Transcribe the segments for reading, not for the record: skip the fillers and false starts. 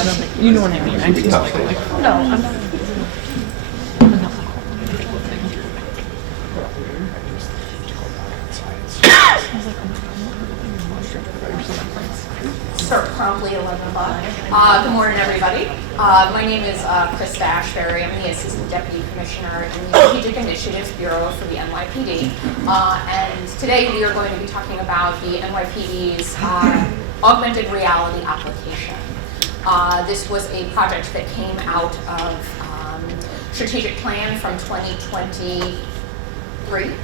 I don't think you know what I mean. I think like no, I'm not. Start promptly at 11 o'clock. Good morning, everybody. My name is Chris Ashbury. I'm the Assistant Deputy Commissioner in the Strategic Initiatives Bureau for the NYPD. And today we are going to be talking about the NYPD's augmented reality application. This was a project that came out of strategic plan from 2023.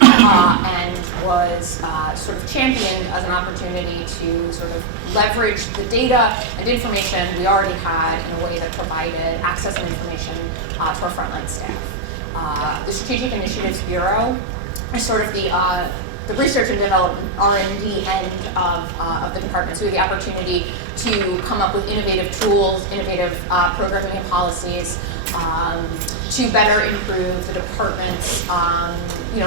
And was sort of championed as an opportunity to sort of leverage the data and information we already had in a way that provided access and information to our frontline staff. The Strategic Initiatives Bureau is sort of the research and development R&D end of the department. So we have the opportunity to come up with innovative tools, innovative programming and policies to better improve the department's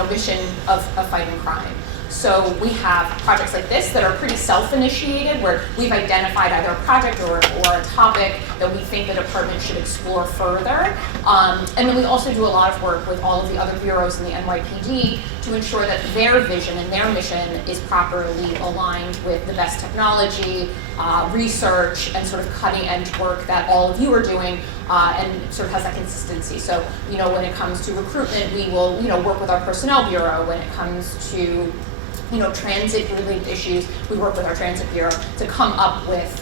mission of fighting crime. So we have projects like this that are pretty self-initiated, where we've identified either a project or a topic that we think the department should explore further. And then we also do a lot of work with all of the other bureaus in the NYPD to ensure that their vision and their mission is properly aligned with the best technology, research, and sort of cutting-edge work that all of you are doing, and sort of has that consistency. So, when it comes to recruitment, we will, work with our personnel bureau. When it comes to transit-related issues, we work with our transit bureau to come up with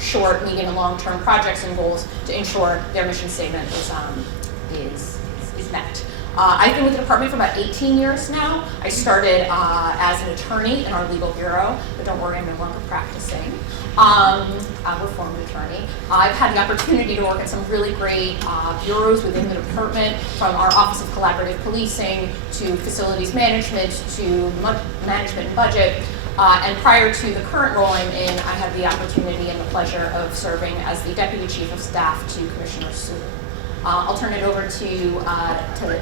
short, medium, and long-term projects and goals to ensure their mission statement is met. I've been with the department for about 18 years now. I started as an attorney in our legal bureau, but don't worry, I'm no longer practicing. A reformed attorney. I've had the opportunity to work at some really great bureaus within the department, from our Office of Collaborative Policing to facilities management to management and budget. And prior to the current role I'm in, I had the opportunity and the pleasure of serving as the Deputy Chief of Staff to Commissioner Sewell. I'll turn it over to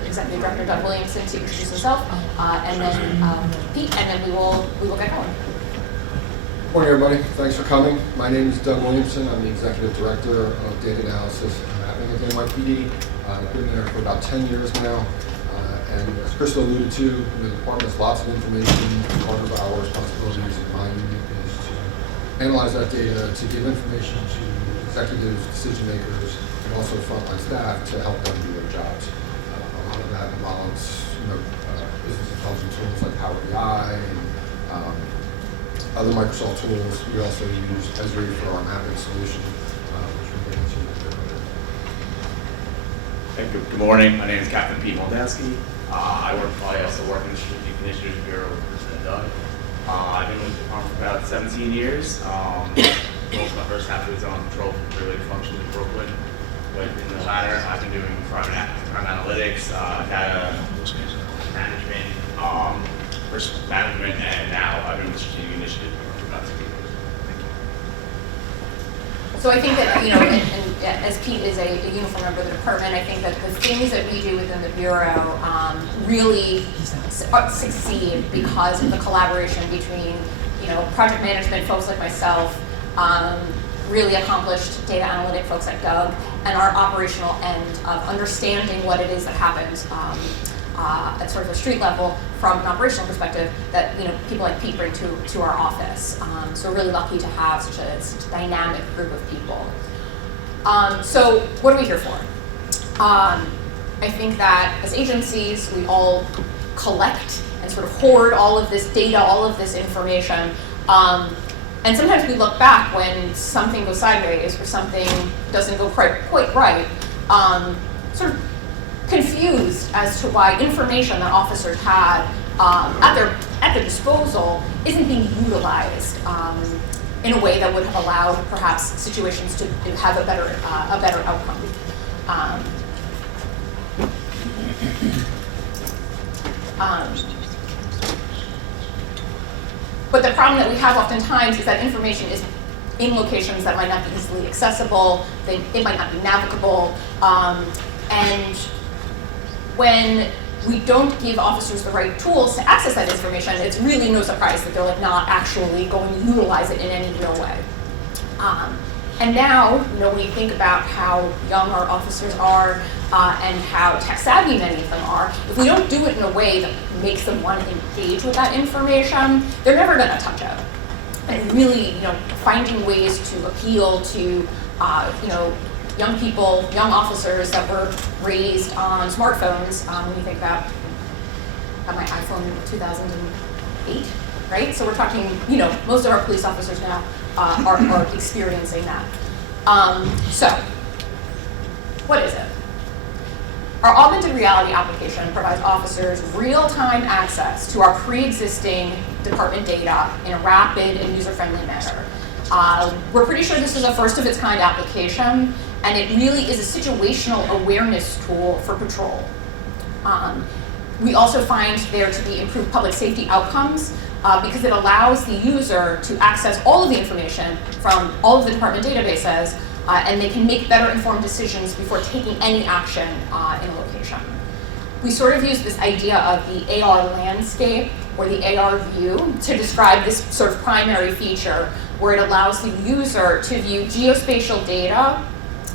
Executive Director Doug Williamson to introduce himself, and then Pete, and then we will get going. Morning, everybody. Thanks for coming. My name is Doug Williamson. I'm the Executive Director of Data Analysis and Mapping at the NYPD. I've been there for about 10 years now. And as Crystal alluded to, the department has lots of information. Part of our responsibilities in my unit is to analyze that data, to give information to executives, decision makers, and also frontline staff to help them do their jobs. A lot of that involves business intelligence tools like Power BI and other Microsoft tools. We also use Esri for our mapping solution, which we'll get into in a bit. Good morning. My name is Captain Pete Moldavsky. I also work in the Strategic Initiatives Bureau with President Doug. I've been with the department for about 17 years. Most of my first half was on patrol for related functions in Brooklyn. But in the latter, I've been doing crime analytics, data management, risk management, and now I've been with the Strategic Initiative for about 2 years. So I think that, and as Pete is a uniform member of the department, I think that the things that we do within the Bureau really succeed because of the collaboration between, project management folks like myself, really accomplished data analytic folks like Doug, and our operational end of understanding what it is that happens at sort of a street level from an operational perspective that people like Pete bring to our office. So we're really lucky to have such a dynamic group of people. So what are we here for? I think that as agencies, we all collect and sort of hoard all of this data, all of this information. And sometimes we look back when something goes sideways or something doesn't go quite right, sort of confused as to why information that officers had at their disposal isn't being utilized in a way that would have allowed perhaps situations to have a better outcome. But the problem that we have oftentimes is that information is in locations that might not be easily accessible, it might not be navigable, and when we don't give officers the right tools to access that information, it's really no surprise that they're not actually going to utilize it in any real way. And now, when you think about how young our officers are and how tech savvy many of them are, if we don't do it in a way that makes them want to engage with that information, they're never going to touch it. And really, finding ways to appeal to, young people, young officers that were raised on smartphones. When you think about, I got my iPhone in 2008, right? So we're talking, most of our police officers now are experiencing that. So, what is it? Our augmented reality application provides officers real-time access to our pre-existing department data in a rapid and user-friendly manner. We're pretty sure this is a first-of-its-kind application, and it really is a situational awareness tool for patrol. We also find there to be improved public safety outcomes because it allows the user to access all of the information from all of the department databases, and they can make better informed decisions before taking any action in a location. We sort of use this idea of the AR landscape or the AR view to describe this sort of primary feature where it allows the user to view geospatial data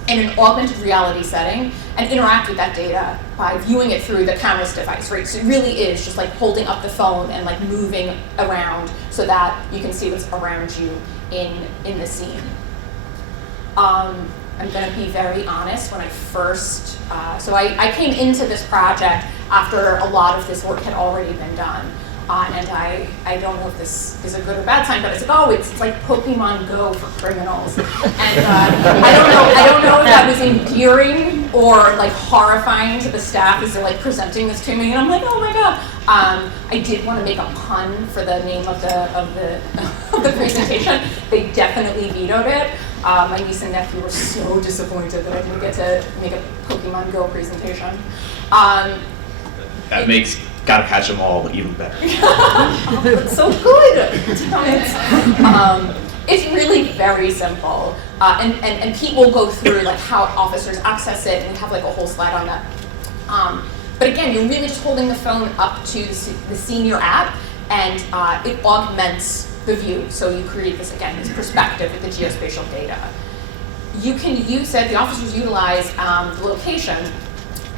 in an augmented reality setting and interact with that data by viewing it through the camera's device, right? So it really is just like holding up the phone and like moving around so that you can see what's around you in the scene. I'm gonna be very honest, when I first, so I came into this project after a lot of this work had already been done. And I don't know if this is a good or bad sign, but it's like, oh, it's like Pokemon Go for criminals. And I don't know if that was endearing or like horrifying to the staff as they're like presenting this to me, and I'm like, oh my god. I did want to make a pun for the name of the presentation. They definitely vetoed it. My niece and nephew were so disappointed that I didn't get to make a Pokemon Go presentation. That makes Gotta Catch 'Em All even better. It's so good. It's really very simple, and Pete will go through like how officers access it, and we have like a whole slide on that. But again, you're really just holding the phone up to the scene you're at, and it augments the view. So you create this perspective with the geospatial data. You can use it. The officers utilize the location,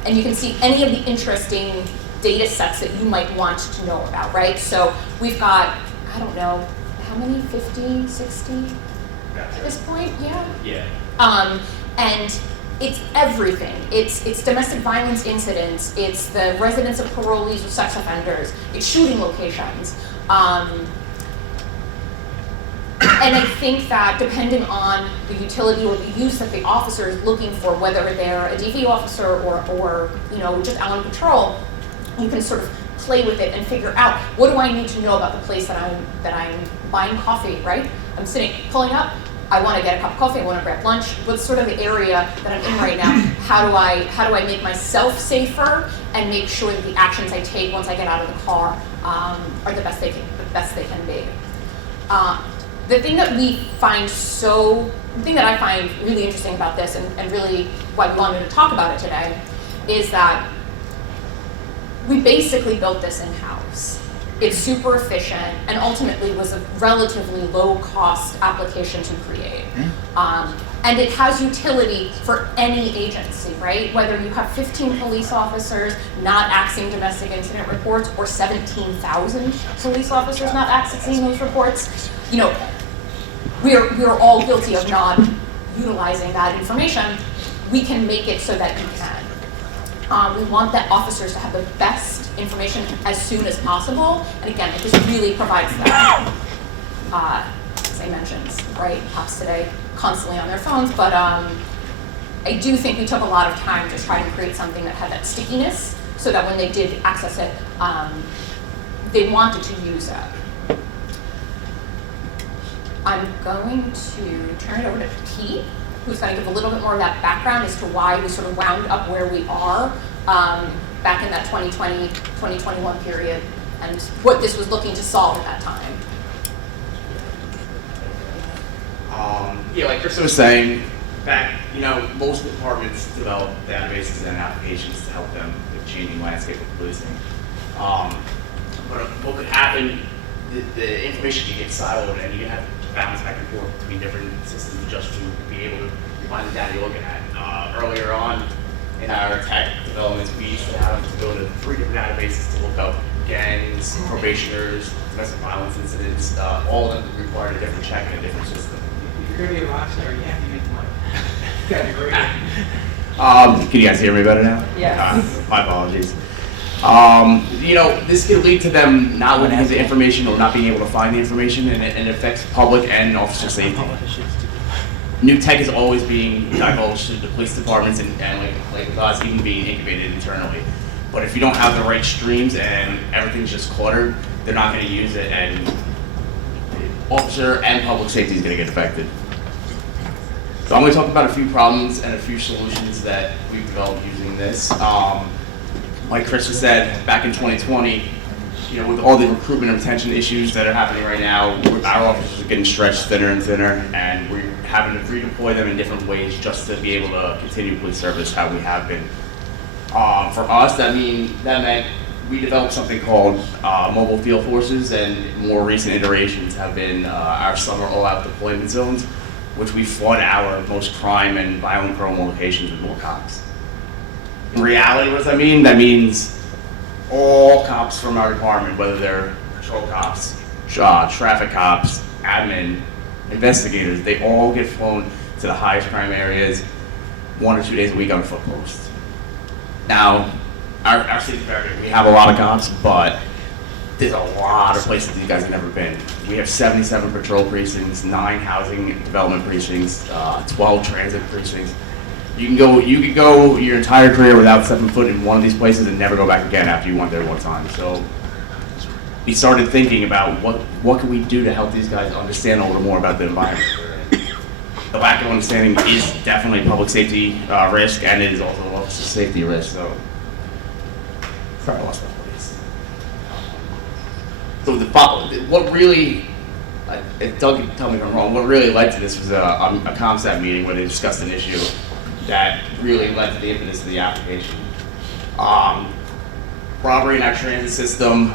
and you can see any of the interesting data sets that you might want to know about, right? So we've got, I don't know, how many, 50, 60 at this point, yeah? Yeah. And it's everything. It's domestic violence incidents, it's the residents of parolees or sex offenders, it's shooting locations. And I think that depending on the utility or the use that the officer is looking for, whether they're a DV officer or just out on patrol, you can sort of play with it and figure out, what do I need to know about the place that I'm buying coffee, right? I'm pulling up, I want to get a cup of coffee, I want to grab lunch. What's sort of the area that I'm in right now? How do I make myself safer and make sure that the actions I take once I get out of the car are the best they can be? The thing that I find really interesting about this, and really why we wanted to talk about it today, is that we basically built this in-house. It's super efficient and ultimately was a relatively low-cost application to create. And it has utility for any agency, right? Whether you have 15 police officers not accessing domestic incident reports or 17,000 police officers not accessing those reports, we're all guilty of not utilizing that information. We can make it so that you can. We want that officers to have the best information as soon as possible. And again, it just really provides that. As I mentioned, right, cops today constantly on their phones, but I do think we took a lot of time to try to create something that had that stickiness so that when they did access it, they wanted to use it. I'm going to turn it over to Pete, who's going to give a little bit more of that background as to why we sort of wound up where we are back in that 2020, 2021 period, and what this was looking to solve at that time. Like Krista was saying, most departments develop databases and applications to help them with changing landscape of policing. But what could happen, the information can get siloed, and you have bounce back and forth between different systems just to be able to find the data you're looking at. Earlier on in our tech developments, we used to have to go to 3 different databases to look up gangs, probationers, domestic violence incidents. All of them required a different check and a different system. If you're going to be a rock star, you have to use money. That'd be great. Can you guys hear me better now? Yes. My apologies. This could lead to them not looking at the information or not being able to find the information, and it affects public and officer safety. New tech is always being divulged to the police departments and like us, even being incubated internally. But if you don't have the right streams and everything's just cluttered, they're not going to use it, and officer and public safety is going to get affected. So I'm going to talk about a few problems and a few solutions that we've developed using this. Like Krista said, back in 2020, with all the recruitment and retention issues that are happening right now, our officers are getting stretched thinner and thinner, and we're having to redeploy them in different ways just to be able to continue police service how we have been. For us, that meant we developed something called mobile field forces, and more recent iterations have been our summer all-out deployment zones, which we flood our most crime and violent-prone locations with more cops. In reality, what does that mean? That means all cops from our department, whether they're patrol cops, traffic cops, admin, investigators, they all get flown to the highest crime areas 1 or 2 days a week on a foot post. Now, our city's very big. We have a lot of cops, but there's a lot of places these guys have never been. We have 77 patrol precincts, 9 housing development precincts, 12 transit precincts. You could go your entire career without stepping foot in one of these places and never go back again after you went there one time. So we started thinking about what can we do to help these guys understand a little more about the environment. The lack of understanding is definitely a public safety risk, and it is also an officer safety risk. So, sorry, I lost my place. So what really, if Doug can tell me if I'm wrong, what really led to this was a ComStat meeting where they discussed an issue that really led to the impetus of the application. Robbery in our transit system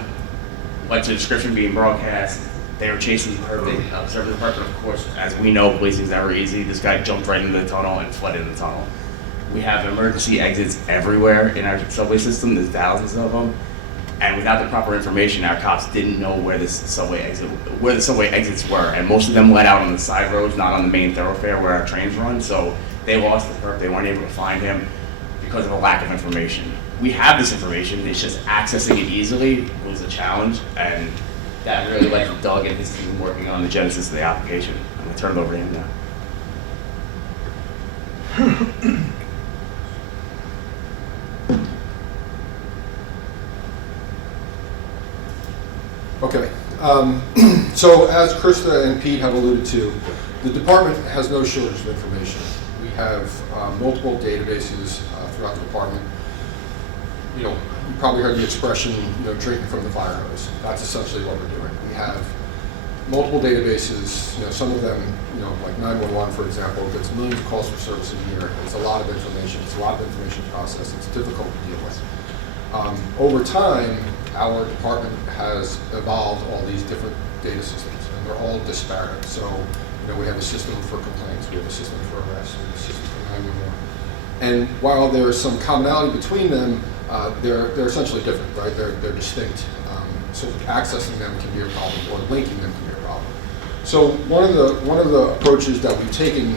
led to a description being broadcast. They were chasing the perp. They observed the perp, and of course, as we know, policing is never easy. This guy jumped right into the tunnel and fled in the tunnel. We have emergency exits everywhere in our subway system. There's thousands of them. And without the proper information, our cops didn't know where the subway exits were. And most of them led out on the side roads, not on the main thoroughfare where our trains run. So they lost the perp. They weren't able to find him because of a lack of information. We have this information. It's just accessing it easily was a challenge. And that really led to Doug and his team working on the genesis of the application. I'm going to turn it over to him now. Okay, so as Krista and Pete have alluded to, the department has no shortage of information. We have multiple databases throughout the department. You probably heard the expression, drinking from the fire hose. That's essentially what we're doing. We have multiple databases, some of them, like 911, for example, gets millions of calls for service a year. It's a lot of information. It's a lot of information to process. It's difficult to deal with. Over time, our department has evolved all these different data systems, and they're all disparate. So, we have a system for complaints, we have a system for arrests, we have a system for 911. And while there is some commonality between them, they're essentially different, right? They're distinct. So accessing them can be a problem, or linking them can be a problem. So one of the approaches that we've taken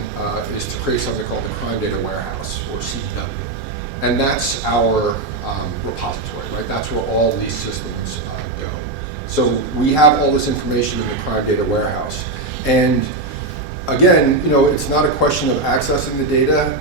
is to create something called the Crime Data Warehouse, or CDW. And that's our repository, right? That's where all these systems go. So we have all this information in the Crime Data Warehouse. And again, it's not a question of accessing the data.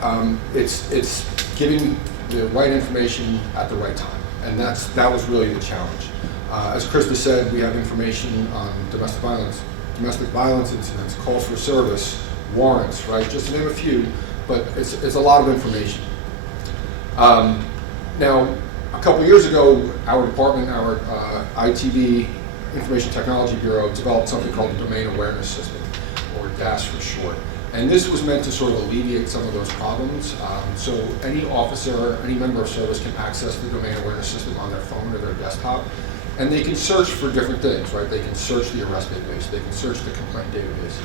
It's giving the right information at the right time. And that was really the challenge. As Krista said, we have information on domestic violence incidents, calls for service, warrants, right? Just to name a few, but it's a lot of information. Now, a couple years ago, our department, our ITB, Information Technology Bureau, developed something called the Domain Awareness System, or DAS for short. And this was meant to sort of alleviate some of those problems. So any officer, any member of service can access the Domain Awareness System on their phone or their desktop. And they can search for different things, right? They can search the arrest database, they can search the complaint database.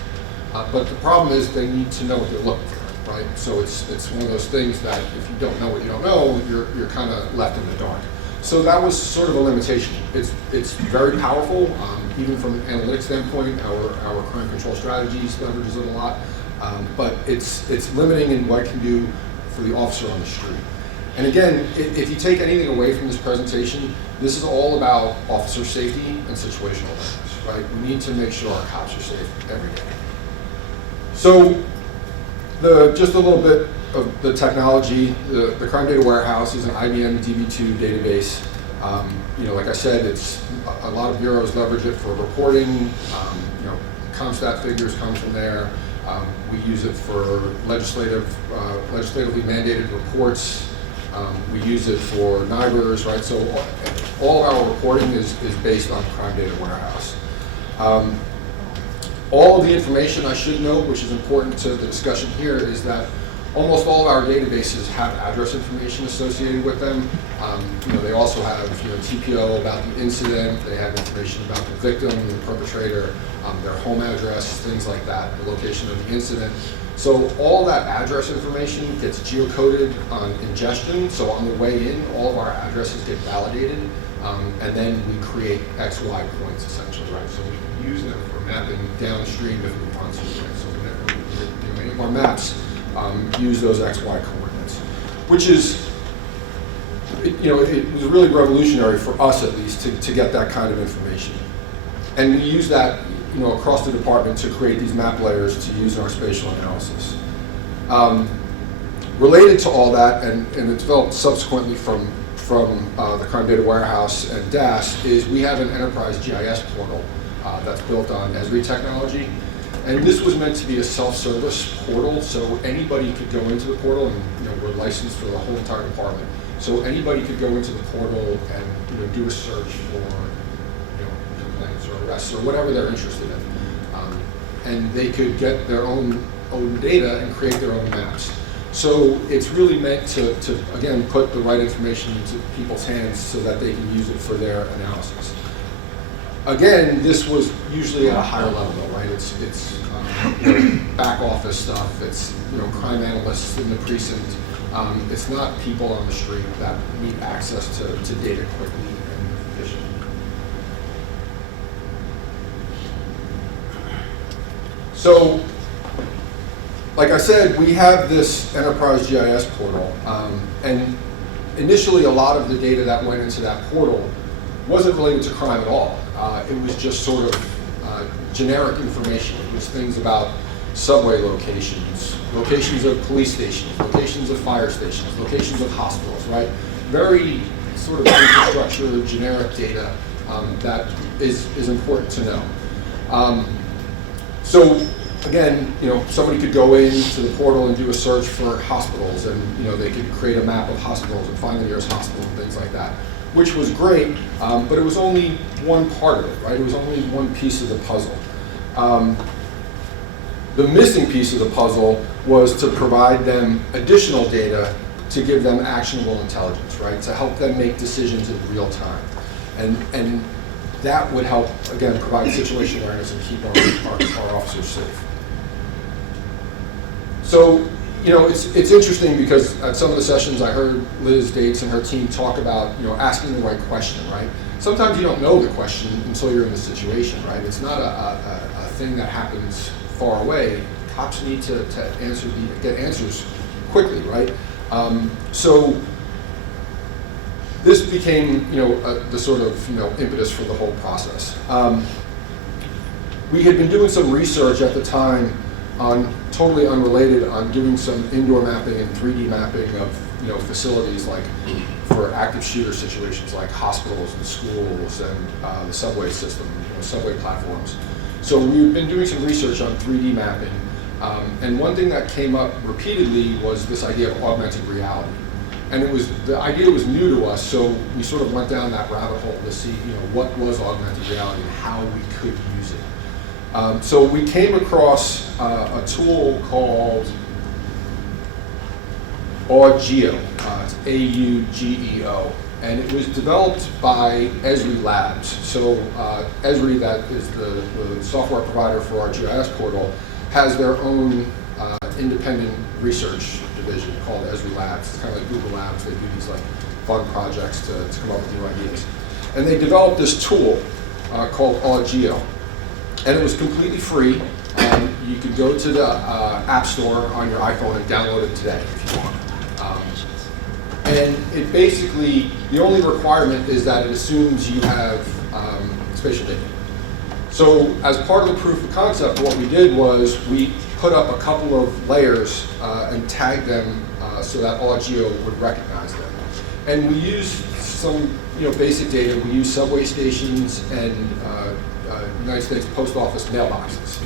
But the problem is they need to know what they're looking for, right? So it's one of those things that if you don't know what you don't know, you're kind of left in the dark. So that was sort of a limitation. It's very powerful, even from an analytics standpoint. Our crime control strategies leverages it a lot, but it's limiting in what it can do for the officer on the street. And again, if you take anything away from this presentation, this is all about officer safety and situational awareness, right? We need to make sure our cops are safe every day. So, just a little bit of the technology. The Crime Data Warehouse is an IBM DB2 database. Like I said, it's a lot of bureaus leverage it for reporting. ComStat figures come from there. We use it for legislatively mandated reports. We use it for NYPDs, right? So all of our reporting is based on Crime Data Warehouse. All of the information I should note, which is important to the discussion here, is that almost all of our databases have address information associated with them. They also have TPO about the incident. They have information about the victim, the perpetrator, their home address, things like that, the location of the incident. So all that address information gets geocoded on ingestion. So on the way in, all of our addresses get validated, and then we create XY points essentially, right? So we can use them for mapping downstream if we want to, right? So whenever we do any of our maps, use those XY coordinates, which is, it was really revolutionary for us at least to get that kind of information. And we use that across the department to create these map layers to use in our spatial analysis. Related to all that, and it developed subsequently from the Crime Data Warehouse and DAS, is we have an enterprise GIS portal that's built on Esri technology. And this was meant to be a self-service portal, so anybody could go into the portal, and we're licensed for the whole entire department. So anybody could go into the portal and do a search for complaints or arrests or whatever they're interested in, and they could get their own data and create their own maps. So it's really meant to again put the right information into people's hands so that they can use it for their analysis. Again, this was usually at a higher level, though, right? It's back office stuff. It's crime analysts in the precinct. It's not people on the street that need access to data quickly and efficiently. So, like I said, we have this enterprise GIS portal, and initially a lot of the data that went into that portal wasn't related to crime at all. It was just sort of generic information. It was things about subway locations, locations of police stations, locations of fire stations, locations of hospitals, right? Very sort of infrastructure, generic data that is important to know. So again, somebody could go into the portal and do a search for hospitals, and they could create a map of hospitals and find the nearest hospital and things like that, which was great, but it was only one part of it, right? It was only one piece of the puzzle. The missing piece of the puzzle was to provide them additional data to give them actionable intelligence, right? To help them make decisions in real time. And that would help, again, provide situational awareness and keep our officers safe. So, it's interesting because at some of the sessions I heard Liz Dates and her team talk about, asking the right question, right? Sometimes you don't know the question until you're in the situation, right? It's not a thing that happens far away. Cops need to get answers quickly, right? So this became, the sort of, impetus for the whole process. We had been doing some research at the time on, totally unrelated, on doing some indoor mapping and 3D mapping of, facilities like for active shooter situations like hospitals and schools and the subway system, subway platforms. So we've been doing some research on 3D mapping, and one thing that came up repeatedly was this idea of augmented reality. And the idea was new to us, so we sort of went down that rabbit hole to see, what was augmented reality and how we could use it. So we came across a tool called Augeo. It's AUGEO. And it was developed by Esri Labs. So Esri, that is the software provider for our GIS portal, has their own independent research division called Esri Labs. It's kind of like Google Labs. They do these like fun projects to come up with new ideas. And they developed this tool called Augeo. And it was completely free. You could go to the App Store on your iPhone and download it today if you want. And it basically, the only requirement is that it assumes you have spatial data. So as part of the proof of concept, what we did was we put up a couple of layers and tagged them so that Augeo would recognize them. And we used some basic data. We used subway stations and United States Post Office mailboxes.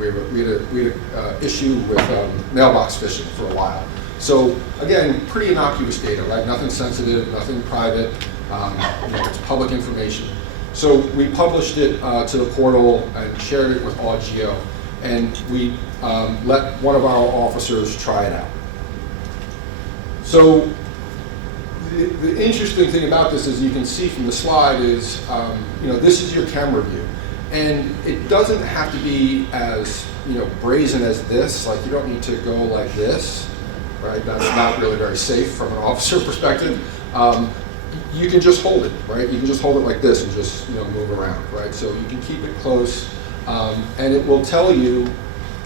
We had an issue with mailbox phishing for a while. So again, pretty innocuous data, right? Nothing sensitive, nothing private. It's public information. So we published it to the portal and shared it with Augeo, and we let one of our officers try it out. So the interesting thing about this, as you can see from the slide, is this is your camera view, and it doesn't have to be as brazen as this. Like, you don't need to go like this. Right? That's not really very safe from an officer perspective. You can just hold it, right? You can just hold it like this and just move around, right? So you can keep it close, and it will tell you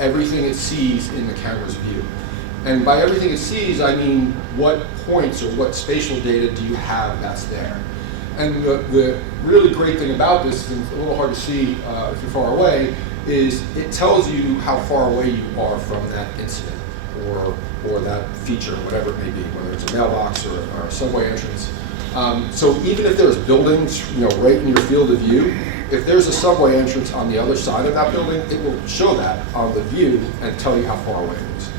everything it sees in the camera's view. And by everything it sees, I mean what points or what spatial data do you have that's there. And the really great thing about this, and it's a little hard to see if you're far away, is it tells you how far away you are from that incident or that feature, whatever it may be, whether it's a mailbox or a subway entrance. So even if there's buildings, right in your field of view, if there's a subway entrance on the other side of that building, it will show that on the view and tell you how far away it is.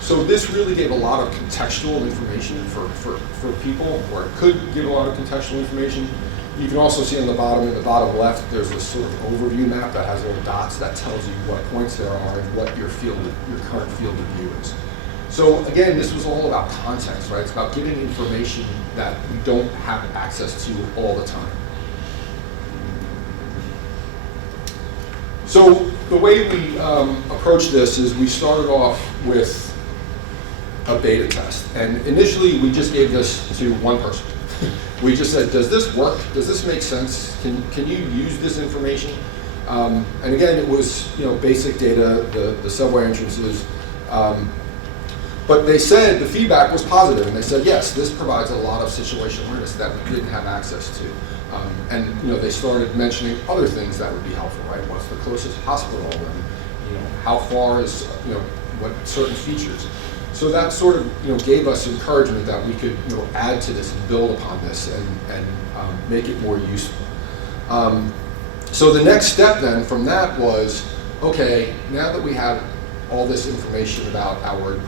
So this really gave a lot of contextual information for people, or it could give a lot of contextual information. You can also see in the bottom left, there's this sort of overview map that has little dots that tells you what points there are and what your current field of view is. So again, this was all about context, right? It's about giving information that we don't have access to all the time. So the way we approached this is we started off with a beta test. And initially, we just gave this to one person. We just said, does this work? Does this make sense? Can you use this information? And again, it was basic data, the subway entrances. But they said the feedback was positive, and they said, yes, this provides a lot of situational awareness that we didn't have access to. And they started mentioning other things that would be helpful, right? What's the closest hospital, and how far is what certain features. So that sort of gave us encouragement that we could add to this and build upon this and make it more useful. So the next step then from that was, okay, now that we have all this information about our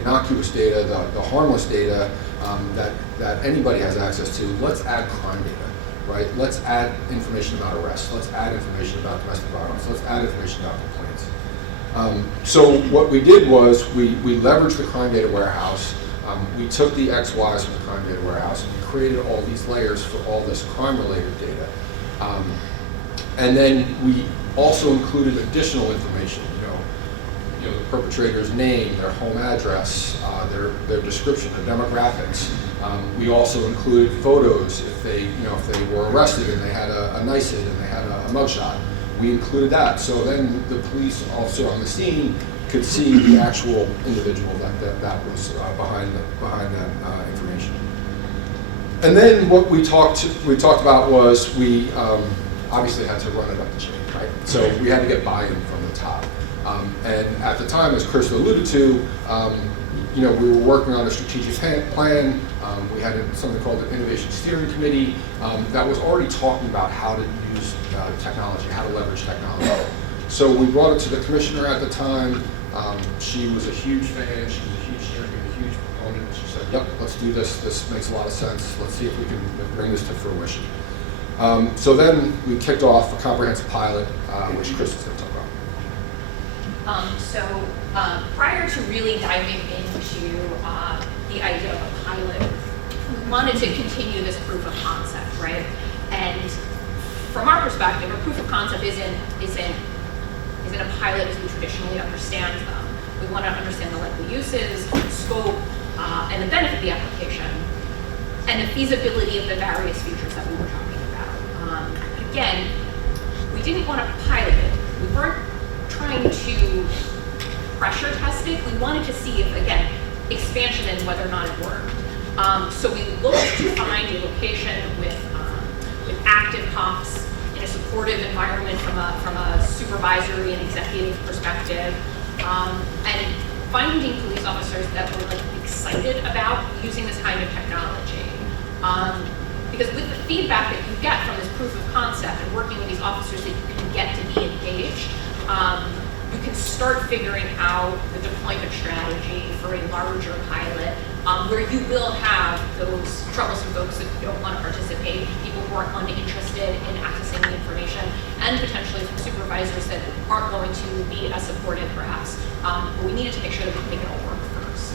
innocuous data, the harmless data that anybody has access to, let's add crime data, right? Let's add information about arrests. Let's add information about domestic violence. Let's add information about complaints. So what we did was we leveraged the crime data warehouse. We took the XYs from the crime data warehouse and we created all these layers for all this crime-related data. And then we also included additional information, the perpetrator's name, their home address, their description, their demographics. We also included photos if they were arrested and they had a NYPD and they had a mugshot. We included that, so then the police officer on the scene could see the actual individual that was behind that information. And then what we talked about was we obviously had to run it up the chain, right? So we had to get buy-in from the top. And at the time, as Chris alluded to, we were working on a strategic plan. We had something called an Innovation Steering Committee that was already talking about how to use technology, how to leverage technology. So we brought it to the commissioner at the time. She was a huge fan. She was a huge champion, a huge proponent. She said, yep, let's do this. This makes a lot of sense. Let's see if we can bring this to fruition. So then we kicked off a comprehensive pilot, which Chris is going to talk about. Prior to really diving into the idea of a pilot we wanted to continue this proof of concept, right? And from our perspective, a proof of concept isn't a pilot as we traditionally understand them. We want to understand the likely uses, scope, and the benefit of the application, and the feasibility of the various features that we were talking about. Again, we didn't want to pilot it. We weren't trying to pressure test it. We wanted to see if, again, expansion and whether or not it worked. So we looked to find a location with active cops in a supportive environment from a supervisory and executive perspective, and finding police officers that were excited about using this kind of technology. Because with the feedback that you get from this proof of concept and working with these officers that you can get to be engaged, you can start figuring out the deployment strategy for a larger pilot, where you will have those troublesome folks that don't want to participate, people who are uninterested in accessing the information, and potentially some supervisors that aren't going to be as supportive perhaps. But we needed to make sure that we could make it all work first.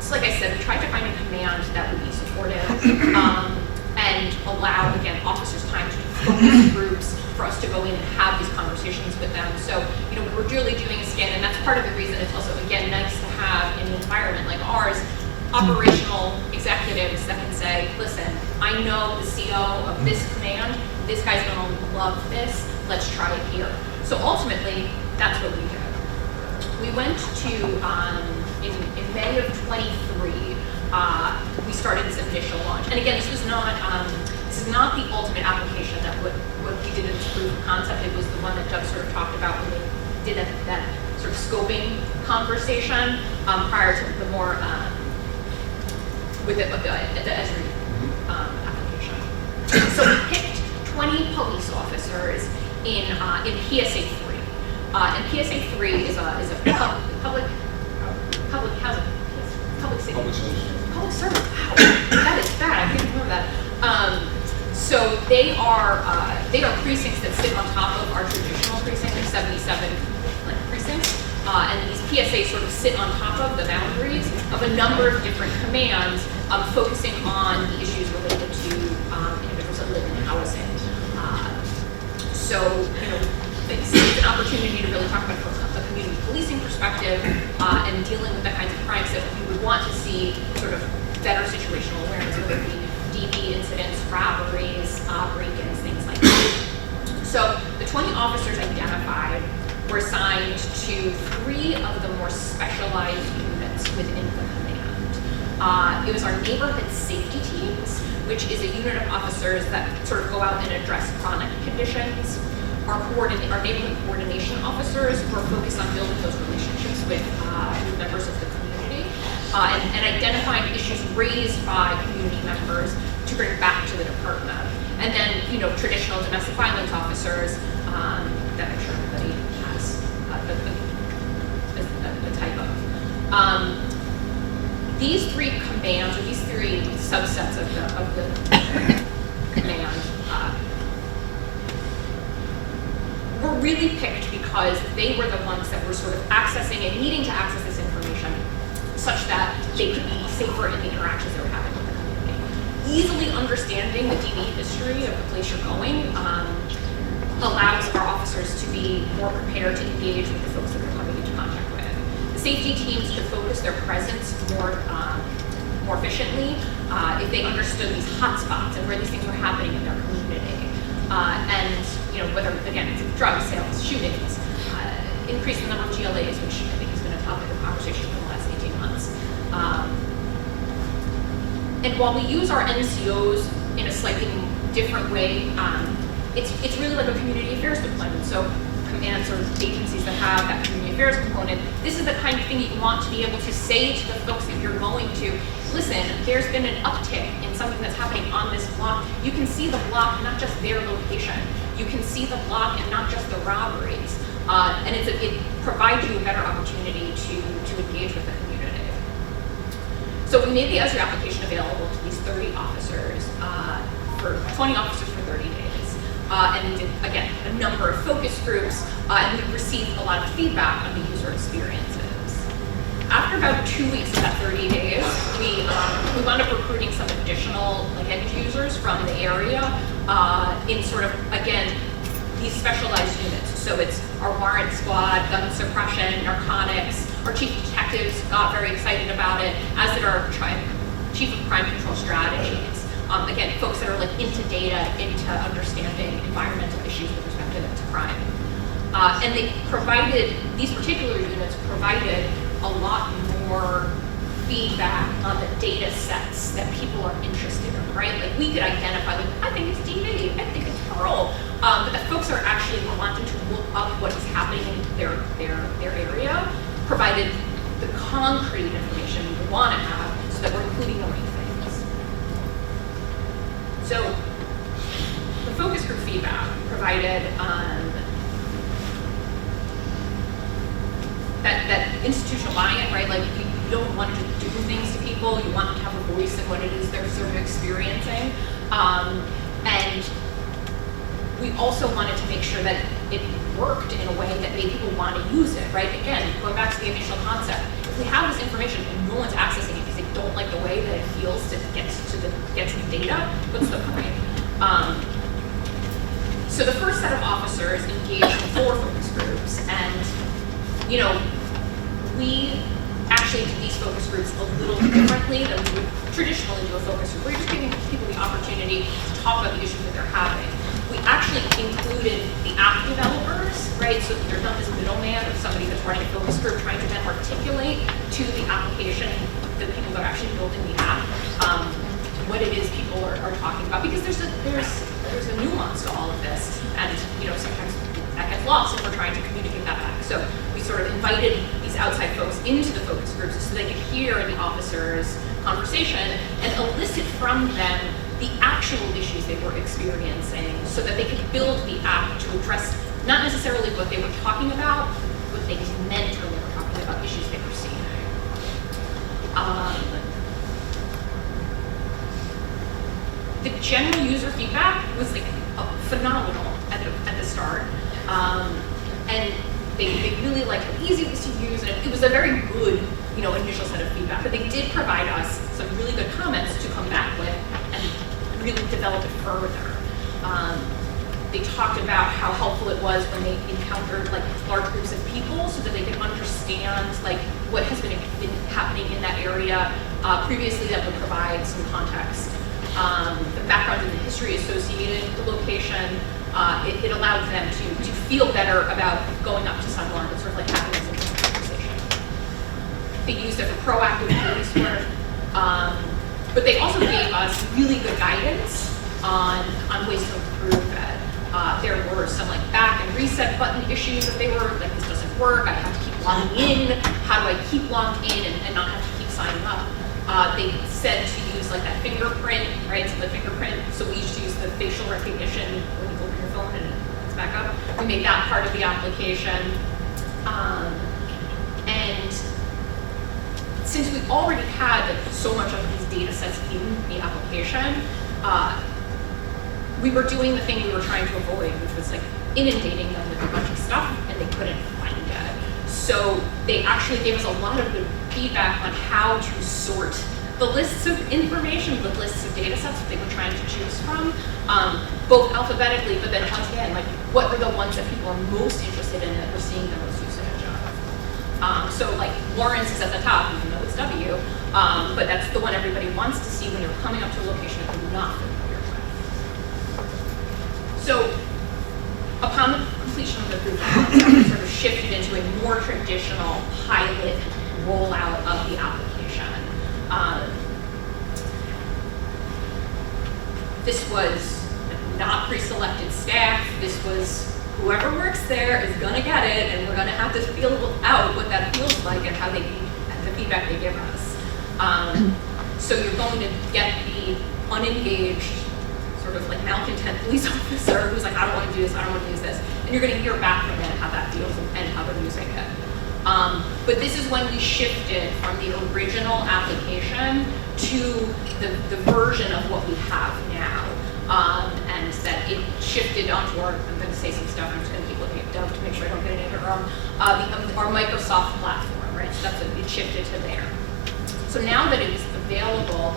So like I said, we tried to find a command that would be supportive and allow, again, officers time to focus groups for us to go in and have these conversations with them. So, we were really doing a scan, and that's part of the reason it's also, again, nice to have in an environment like ours, operational executives that can say, listen, I know the CO of this command, this guy's gonna love this, let's try it here. So ultimately, that's what we did. We went to, in May of 23, we started this initial launch. And again, this is not the ultimate application that what we did in this proof of concept. It was the one that Doug sort of talked about when they did that sort of scoping conversation prior to the more, with the Esri application. So we picked 20 police officers in PSA 3. And PSA 3 is a public housing, public safety. Public service. Wow, that is bad. I can't remember that. So they are precincts that sit on top of our traditional precinct, 77 precincts, and these PSAs sort of sit on top of the boundaries of a number of different commands, focusing on the issues related to individuals that live in housing. So it's an opportunity to really talk about from a community policing perspective and dealing with the kinds of crimes that we would want to see sort of better situational awareness, whether it be DV incidents, robberies, break-ins, things like that. So the 20 officers identified were assigned to 3 of the more specialized units within the command. It was our neighborhood safety teams, which is a unit of officers that sort of go out and address chronic conditions. Our neighborhood coordination officers who are focused on building those relationships with members of the community and identifying issues raised by community members to bring back to the department. And then, traditional domestic violence officers that I'm sure everybody has a type of. These 3 commands, or these 3 subsets of the command, were really picked because they were the ones that were sort of accessing and needing to access this information such that they could be safer in the interactions they were having with the community. Easily understanding the DV history of the place you're going allows our officers to be more prepared to engage with the folks that they're coming into contact with. The safety teams could focus their presence more efficiently if they understood these hotspots and where these things were happening in their community. And whether, again, it's drug sales, shootings, increase the number of GLAs, which I think has been a topic of conversation for the last 18 months. And while we use our NCOs in a slightly different way, it's really like a community affairs deployment. So commands or agencies that have that community affairs component, this is the kind of thing you want to be able to say to the folks that you're going to, listen, there's been an uptick in something that's happening on this block. You can see the block, not just their location. You can see the block and not just the robberies. And it provides you a better opportunity to engage with the community. So we made the Esri application available to these 30 officers, for 20 officers for 30 days. And we did, again, a number of focus groups, and we received a lot of feedback on the user experiences. after about 2 weeks of that 30 days, we wound up recruiting some additional end users from the area in sort of, again, these specialized units. So it's our warrant squad, gun suppression, narcotics. Our chief detectives got very excited about it, as did our chief of crime control strategies. Again, folks that are into data, into understanding environmental issues with respect to crime. And these particular units provided a lot more feedback on the data sets that people are interested in, right? We could identify, I think it's DV, I think it's Pearl, but the folks are actually wanting to look up what is happening in their area, provided the concrete information we want to have so that we're including the right things. So the focus group feedback provided that institutional buy-in, right? You don't want to just do things to people. You want them to have a voice in what it is they're sort of experiencing. And we also wanted to make sure that it worked in a way that made people want to use it, right? Again, going back to the initial concept, if we have this information and no one's accessing it because they don't like the way that it feels to get to the data, what's the point? So the first set of officers engaged in 4 focus groups, and we actually did these focus groups a little differently than we would traditionally do a focus group. We're just giving people the opportunity to talk about the issues that they're having. We actually included the app developers, right? So there's not this middleman or somebody that's running a focus group trying to then articulate to the application, the people that are actually building the app, what it is people are talking about. Because there's a nuance to all of this, and sometimes that gets lost if we're trying to communicate that back. So we sort of invited these outside folks into the focus groups so they could hear the officers' conversation and elicit from them the actual issues they were experiencing so that they could build the app to address not necessarily what they were talking about, but what they meant when they were talking about issues they were seeing. The general user feedback was phenomenal at the start. And they really liked how easy it was to use, and it was a very good initial set of feedback. But they did provide us some really good comments to come back with and really develop it further. They talked about how helpful it was when they encountered large groups of people so that they could understand what has been happening in that area previously, that would provide some context. The background and the history associated with the location, it allowed them to feel better about going up to someone and sort of having this interesting conversation. They used it for proactive police work, but they also gave us really good guidance on ways to improve it. There were some back and reset button issues that they were this doesn't work, I have to keep logging in, how do I keep logged in and not have to keep signing up? They said to use that fingerprint, right? So the fingerprint, so we used to use the facial recognition when you open your phone and it's back up. We made that part of the application. And since we already had so much of these data sets in the application, we were doing the thing we were trying to avoid, which was inundating them with a bunch of stuff and they couldn't find it. So they actually gave us a lot of good feedback on how to sort the lists of information, the lists of data sets that they were trying to choose from, both alphabetically, but then once again, what are the ones that people are most interested in that we're seeing the most usage of. So Lawrence is at the top, even though it's W, but that's the one everybody wants to see when you're coming up to a location that you're not familiar with. So upon the completion of the proof of concept, we sort of shifted into a more traditional pilot rollout of the application. This was not pre-selected staff. This was whoever works there is gonna get it, and we're gonna have to feel out what that feels like and how the feedback they give us. So you're going to get the unengaged, sort of malcontent police officer who's I don't want to do this, I don't want to use this, and you're going to hear back from them how that feels and how they're using it. But this is when we shifted from the original application to the version of what we have now. And that it shifted onto our, I'm going to say some stuff, I'm just going to keep looking at Doug to make sure I don't get anything wrong, our Microsoft platform, right? That's it shifted to there. So now that it was available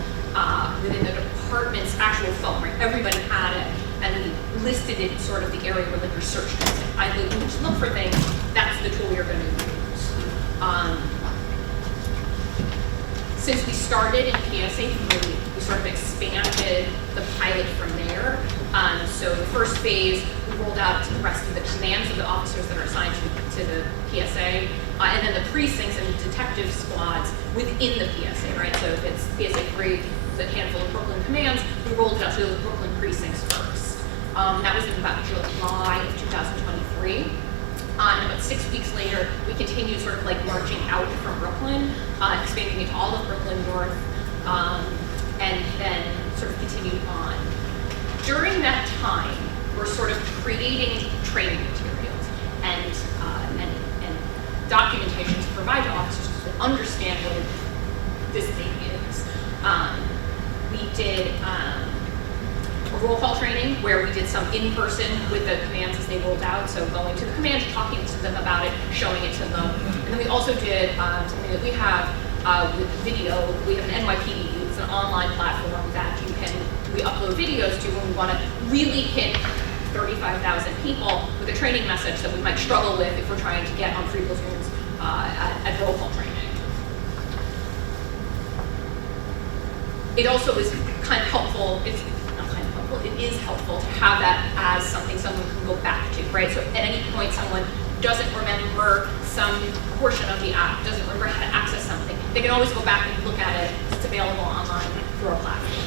within the department's actual phone, right? Everybody had it, and we listed it sort of the area where like your search does it. I just look for things. That's the tool you're going to use. Since we started in PSA 3, we sort of expanded the pilot from there. So the first phase, we rolled out to the rest of the commands of the officers that are assigned to the PSA, and then the precincts and detective squads within the PSA, right? So if it's PSA 3, the handful of Brooklyn commands, we rolled it out to the Brooklyn precincts first. That was in about July of 2023. And about 6 weeks later, we continued sort of like marching out from Brooklyn, expanding into all of Brooklyn North, and then sort of continued on. During that time, we're sort of creating training materials and documentation to provide to officers to understand what this thing is. We did a roll call training where we did some in-person with the commands as they rolled out, so going to the commands, talking to them about it, showing it to them. And then we also did something that we have with video. We have an NYPD, it's an online platform that we upload videos to when we want to really hit 35,000 people with a training message that we might struggle with if we're trying to get on free platoons at roll call training. It also is kind of helpful, it's not kind of helpful, it is helpful to have that as something someone can go back to, right? So at any point someone doesn't remember some portion of the app, doesn't remember how to access something, they can always go back and look at it. It's available online through our platform.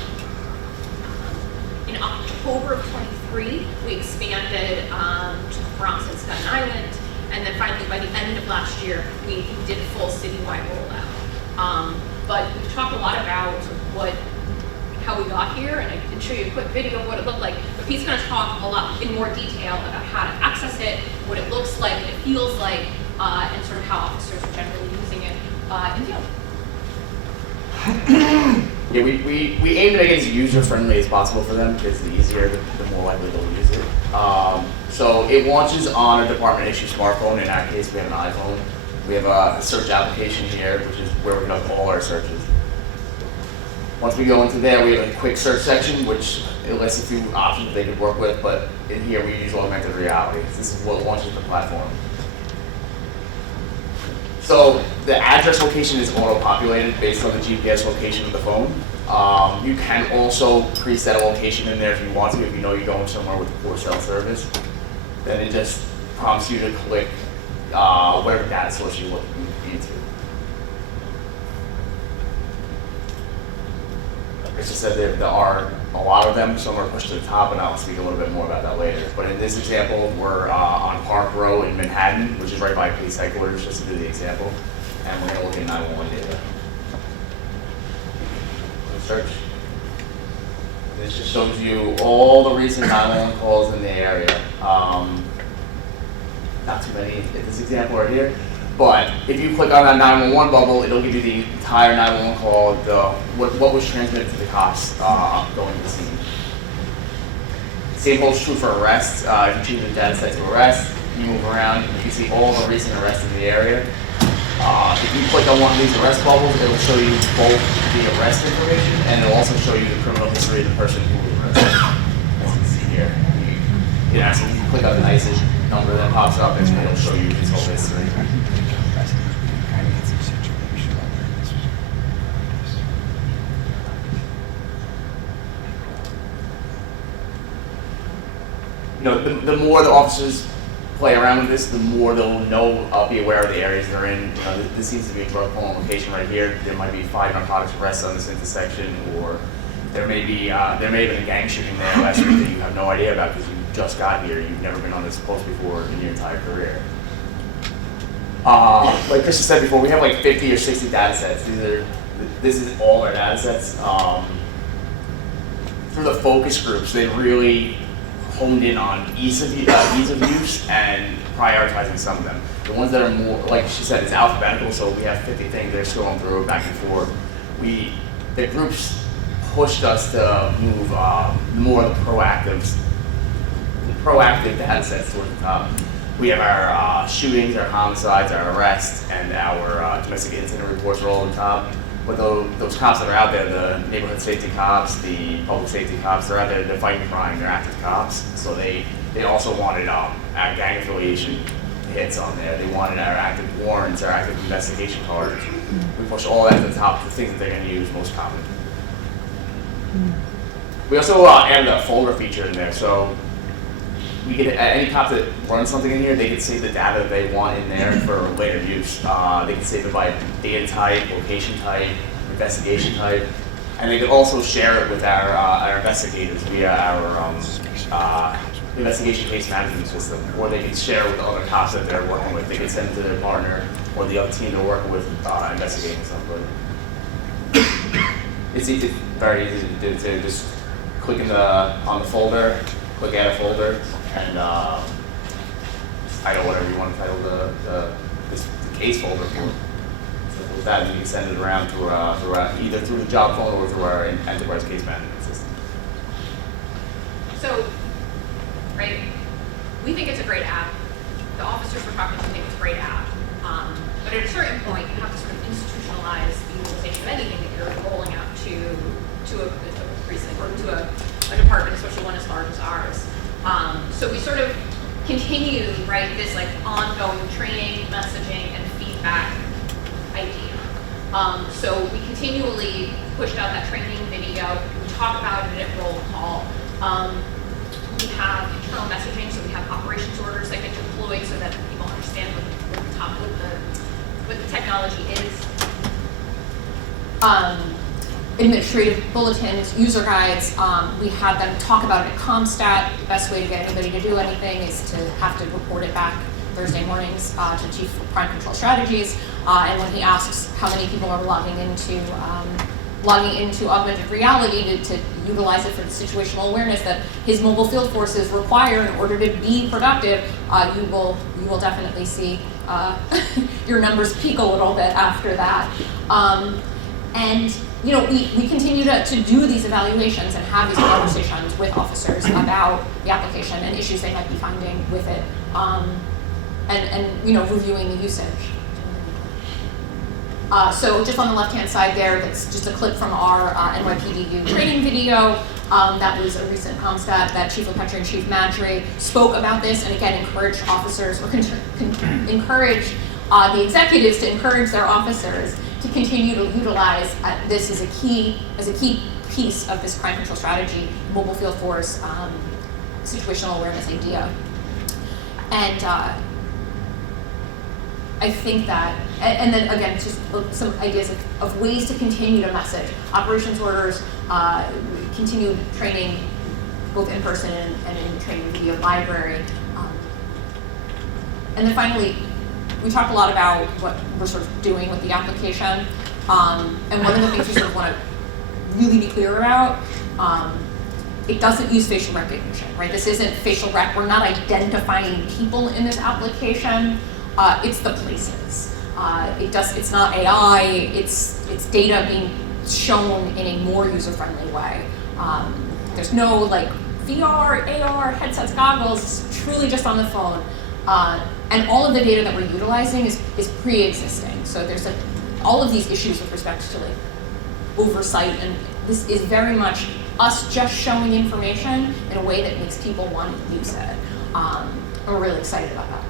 In October of 23, we expanded to the Bronx and Staten Island, and then finally by the end of last year, we did a full citywide rollout. But we've talked a lot about how we got here, and I can show you a quick video of what it looked like. But Pete's going to talk a lot in more detail about how to access it, what it looks like, what it feels like, and sort of how officers are generally using it in the field. Yeah, we aim to make it as user-friendly as possible for them, because the easier, the more likely they'll use it. So it launches on a department-issued smartphone. In our case, we have an iPhone. We have a search application here, which is where we conduct all our searches. Once we go into there, we have a quick search section, which it lists a few options that they could work with, but in here we use augmented reality. This is what launches the platform. So the address location is auto-populated based on the GPS location of the phone. You can also preset a location in there if you want to, if you know you're going somewhere with poor cell service. Then it just prompts you to click whatever data source you're looking into. As I said, there are a lot of them. Some are pushed to the top, and I'll speak a little bit more about that later. But in this example, we're on Park Row in Manhattan, which is right by police headquarters, just to do the example. And we're going to look at 911 data. Search. This just shows you all the recent 911 calls in the area. Not too many in this example right here. But if you click on that 911 bubble, it'll give you the entire 911 call, what was transmitted to the cops going to the scene. Same holds true for arrests. If you choose a data set to arrest, you move around, you can see all the recent arrests in the area. If you click on one of these arrest bubbles, it'll show you both the arrest information, and it'll also show you the criminal history of the person who was arrested. As you can see here. So if you click on the nicest number that pops up, it'll show you his whole history. The more the officers play around with this, the more they'll know, be aware of the areas they're in. This seems to be a drug pulling location right here. There might be 5 narcotics arrests on this intersection, or there may have been a gang shooting there last week that you have no idea about because you just got here. You've never been on this post before in your entire career. Like Chris said before, we have like 50 or 60 data sets. This is all our data sets. For the focus groups, they really honed in on ease of use and prioritizing some of them. The ones that are more, like she said, it's alphabetical, so we have 50 things they're scrolling through back and forth. The groups pushed us to move more of the proactive data sets towards the top. We have our shootings, our homicides, our arrests, and our domestic incident reports are all on top. But those cops that are out there, the neighborhood safety cops, the public safety cops, they're out there, they're fighting crime, they're active cops. So they also wanted our gang affiliation hits on there. They wanted our active warrants, our active investigation cards. We push all that to the top, the things that they're going to use most commonly. We also added a folder feature in there, so we could, any cop that runs something in here, they can save the data that they want in there for later use. They can save it by data type, location type, investigation type, and they could also share it with our investigators via our investigation case management system, or they can share it with the other cops that they're working with. They can send it to their partner or the other team they're working with investigating somebody. It's very easy to do too. Just click on the folder, click add a folder, and title whatever you want to title the case folder for. So with that, you can send it around through either through the job phone or through our enterprise case management system. So, right, we think it's a great app. The officers we're talking to think it's a great app. But at a certain point, you have to sort of institutionalize the utilization of anything that you're rolling out to a precinct or to a department, especially one as large as ours. So we sort of continue, right, this like ongoing training, messaging, and feedback idea. So we continually pushed out that training video. We talk about it at roll call. We have internal messaging, so we have operations orders that get deployed so that people understand what the technology is. Administrative bulletins, user guides, we have them talk about it at ComStat. The best way to get anybody to do anything is to have to report it back Thursday mornings to Chief of Crime Control Strategies. And when he asks how many people are logging into augmented reality to utilize it for the situational awareness that his mobile field forces require in order to be productive, you will definitely see your numbers peak a little bit after that. And you know, we continue to do these evaluations and have these conversations with officers about the application and issues they might be finding with it, and you know, reviewing the usage. So just on the left-hand side there, that's just a clip from our NYPD training video. That was a recent ComStat that Chief Lepetri and Chief Madry spoke about this, and again, encouraged officers, or encourage the executives to encourage their officers to continue to utilize this as a key piece of this crime control strategy, mobile field force, situational awareness idea. And I think that, and then again, just some ideas of ways to continue to message. Operations orders, continued training, both in person and in training via library. And then finally, we talked a lot about what we're sort of doing with the application. And one of the things we sort of want to really be clear about, it doesn't use facial recognition, right? This isn't facial rec. We're not identifying people in this application. It's the places. It's not AI. It's data being shown in a more user-friendly way. There's no like VR, AR, headsets, goggles. It's truly just on the phone. And all of the data that we're utilizing is pre-existing. So there's all of these issues with respect to like oversight, and this is very much us just showing information in a way that makes people want to use it. We're really excited about that.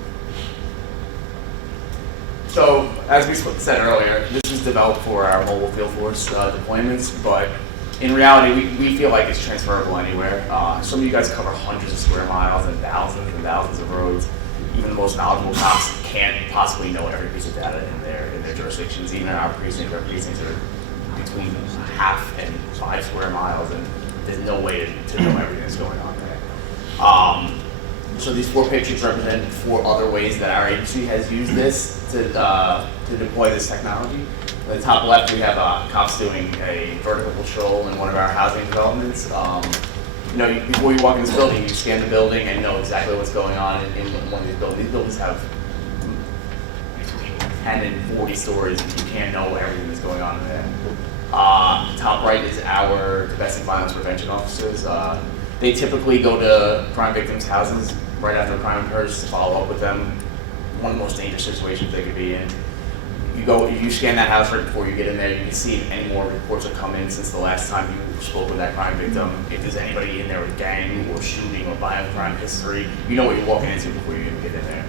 So, as we said earlier, this was developed for our mobile field force deployments, but in reality, we feel like it's transferable anywhere. Some of you guys cover hundreds of square miles and thousands of roads. Even the most knowledgeable cops can't possibly know every piece of data in their jurisdictions. Even our precincts are between 1/2 and 5 square miles, and there's no way to know everything that's going on there. So these 4 pictures represent 4 other ways that our agency has used this to deploy this technology. In the top left, we have cops doing a vertical patrol in one of our housing developments. You know, before you walk in this building, you scan the building and know exactly what's going on in one of these buildings. These buildings have between 10 and 40 stories, and you can't know everything that's going on in there. Top right is our domestic violence prevention officers. They typically go to crime victims' houses right after a crime occurs to follow up with them. One of the most dangerous situations they could be in. If you scan that house right before you get in there, you can see if any more reports have come in since the last time you spoke with that crime victim. If there's anybody in there with gang or shooting or violent crime history, you know what you're walking into before you even get in there.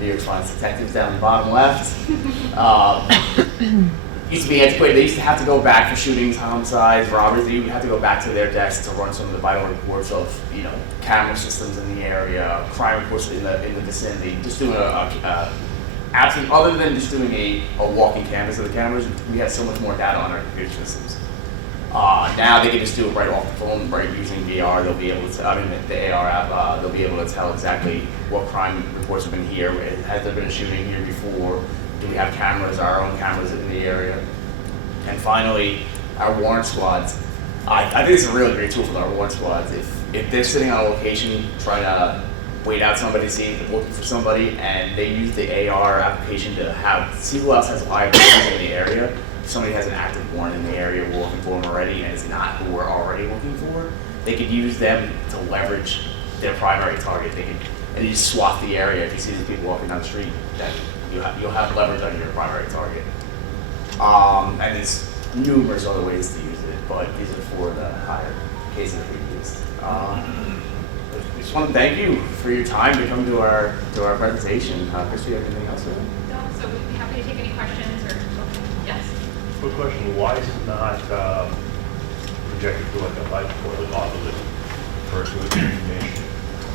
New York Finance detectives down the bottom left. Used to be antiquated. They used to have to go back for shootings, homicides, robberies. They would have to go back to their desk to run some of the vital reports of, camera systems in the area, crime reports in the vicinity. Just doing absolutely, other than just doing a walking canvas of the cameras, we had so much more data on our computer systems. Now they can just do it right off the phone, right using VR. They'll be able to, the AR app, they'll be able to tell exactly what crime reports have been here. Has there been a shooting here before? Do we have cameras, our own cameras in the area? And finally, our warrant squads. I think it's a really great tool for our warrant squads. If they're sitting on a location trying to wait out somebody, see if they're looking for somebody, and they use the AR application to see who else has live cameras in the area. If somebody has an active warrant in the area, we're looking for them already, and it's not who we're already looking for, they could use them to leverage their primary target. And you just swap the area. If you see these people walking down the street, then you'll have leverage on your primary target. And there's numerous other ways to use it, but these are for the higher cases that we've used. I just want to thank you for your time to come to our presentation. Chris, do you have anything else to add? No, so we'd be happy to take any questions or, yes? Quick question, why is it not projected through like a light coil off of it first with the information?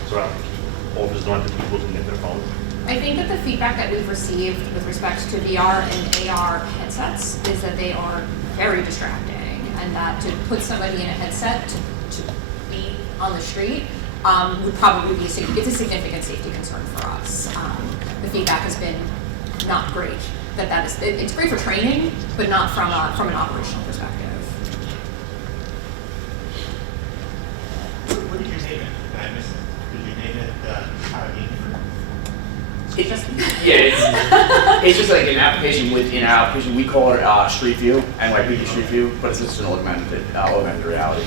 So officers don't have to keep looking at their phones? I think that the feedback that we've received with respect to VR and AR headsets is that they are very distracting, and that to put somebody in a headset to be on the street would probably be it's a significant safety concern for us. The feedback has been not great. It's great for training, but not from an operational perspective. What did you name it? Did I miss it? Did you name it Carnegie? It's just like an application within our application. We call it Street View, NYPD Street View, but it's just an augmented reality.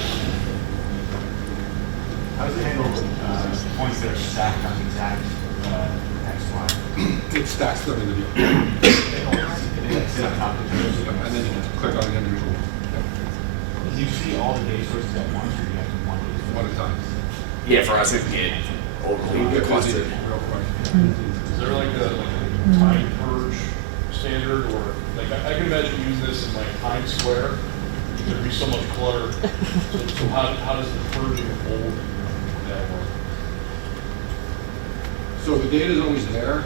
How does it handle points that are stacked on the exact next line? It stacks them in the view. They sit on top of the And page. then you can click on an individual. Do you see all the data sources at once, or do you have to one One at a time. Yeah, for us, it can get overly Get clustered. real quick. Is there like a time purge standard, or like I can imagine using this in like Times Square? There'd be so much clutter. So how does the purging of old that work? So the data is always there.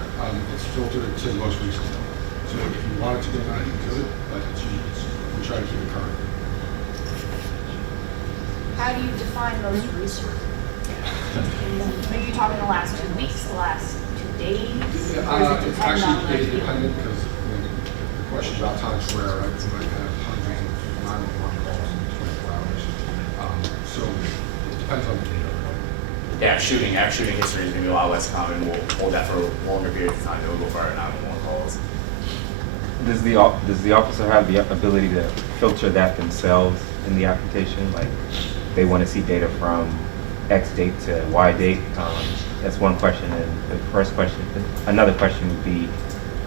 It's filtered to the most recent one. So if you wanted to go back, you could, but we try to keep it current. How do you define those resources? Are you talking the last 2 weeks, the last 2 days? Or does it It's depend on actually data the dependent because the question about Times Square, right? We might have hundreds of 911 calls in 24 hours. So it depends on the data. Yeah, our shooting history is going to be a lot less common. We'll hold that for longer periods of time. Then we'll go for our 911 calls. Does the officer have the ability to filter that themselves in the application? Like, they want to see data from X date to Y date? That's one question. And the first question, another question would be,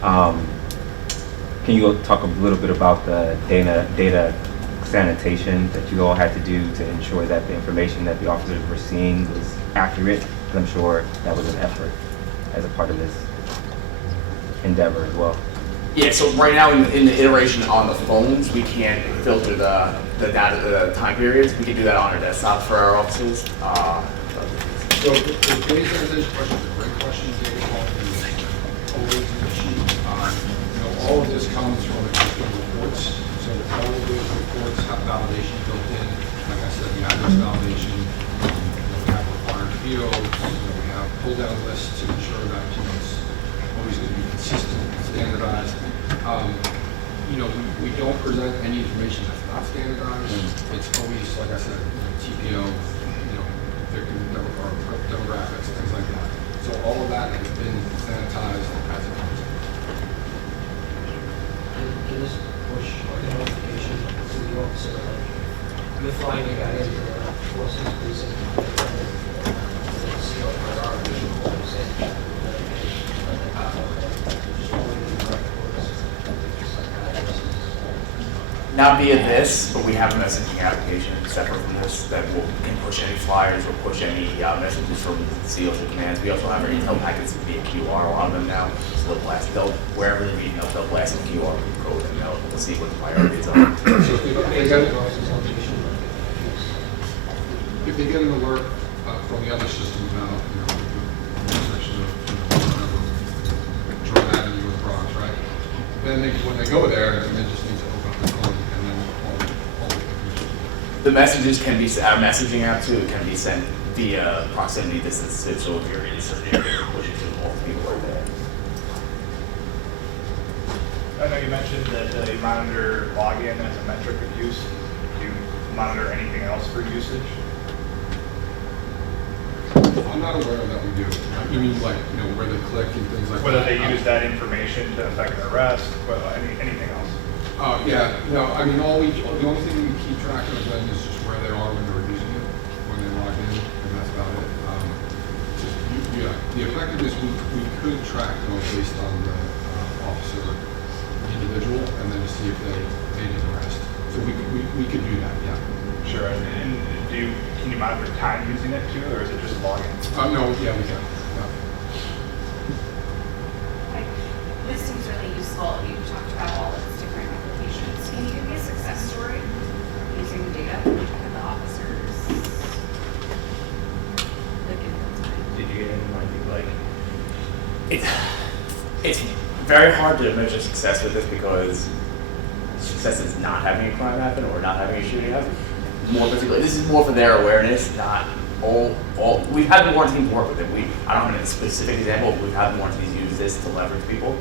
can you talk a little bit about the data sanitation that you all had to do to ensure that the information that the officers were seeing was accurate? Because I'm sure that was an effort as a part of this endeavor as well. Yeah, so right now in the iteration on the phones, we can't filter the data, the time periods. We can do that on our desktop for our officers. So the data sanitation question is a great question. Data quality is always an issue. All of this comes from existing reports. So all of those reports have validation built in. Like I said, the address validation. We have required fields. We have pull-down lists to ensure that it's always going to be consistent and standardized. We don't present any information that's not standardized. It's always, like I said, TPO, victim demographics, things like that. So all of that has been sanitized as it comes in. Can this push like a notification to the officer, like, you're flying a guy into the forces basically seal for our visual organization. Not via this, but we have a messaging application separate from this that can push any flyers or push any messages from seals or commands. We also have our intel packets via QR on them now, so wherever they're reading up, they'll blast a QR code and they'll see what the priorities are. So if they get an alert from the other system about, the intersection of, whatever, Jordan Avenue or the Bronx, right? Then when they go there, then they just need to open up the phone and then all the information. The messages can be, our messaging app too, can be sent via proximity distance, so if you're in a certain area, you push it to all the people right there. I know you mentioned that you monitor login as a metric of use. Do you monitor anything else for usage? I'm not aware of that we do. You mean like, where they click and things like Whether that? they use that information to affect an arrest, anything else? Yeah, no, I mean, the only thing we keep track of then is just where they are when they're using it, when they log in, and that's about it. The effectiveness, we could track though based on the officer, the individual, and then to see if they made an arrest. So we could do that, yeah. Sure. And can you monitor time using it too, or is it just login? No, yeah, we can. Yeah. Like, this seems really useful. You talked about all its different applications. Can you give me a success story using the data and the officers? Like in real time. Did you get any it's very hard to measure success with this because success is not having a crime happen or not having a shooting happen. More particularly, this is more for their awareness, not all. We've had the warrant teams work with it. I don't have a specific example, but we've had the warrant teams use this to leverage people.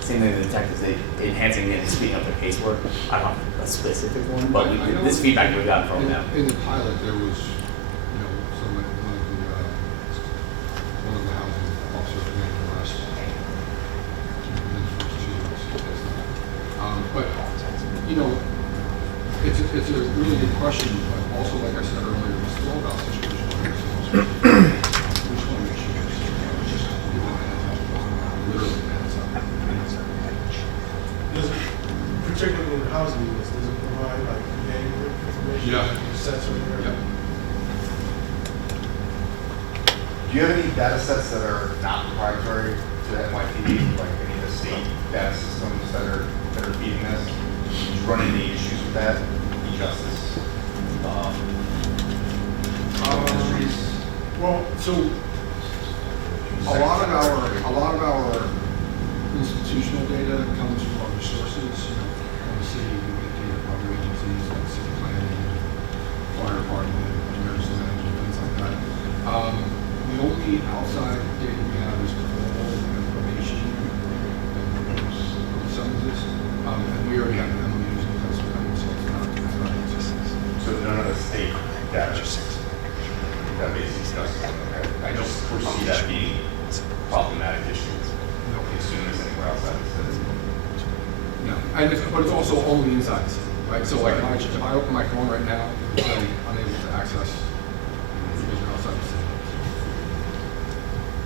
Same thing with the detectives, enhancing and speeding up their casework. I don't have a specific one, but this feedback we've gotten from them. In the pilot, there was, one of the housing officers made an arrest. Within the first 2 years. But, it's a really good question, but also, like I said earlier, it's still about situational awareness. Which one we choose, just give them a heads up, literally a heads up. Does it, particularly in housing units, does it provide like neighborhood information? Yeah. Sets of Yeah. Do you have any data sets that are not proprietary to the NYPD, like any of the state data systems that are feeding this? Did you run into any issues with that? E-justice, industries? Well, so a lot of our institutional data comes from other sources. From the city, we get data from other agencies like city planning, fire department, emergency management, things like that. The only outside data we have is all information and those summonses. And we already have an MOUs in place with them, so it's not So none of the state data database discusses, okay? I just foresee that being a problematic issue. As soon as anywhere outside the city. No, but it's also only inside the city, right? So like if I open my phone right now, it would say unable to access information outside the city.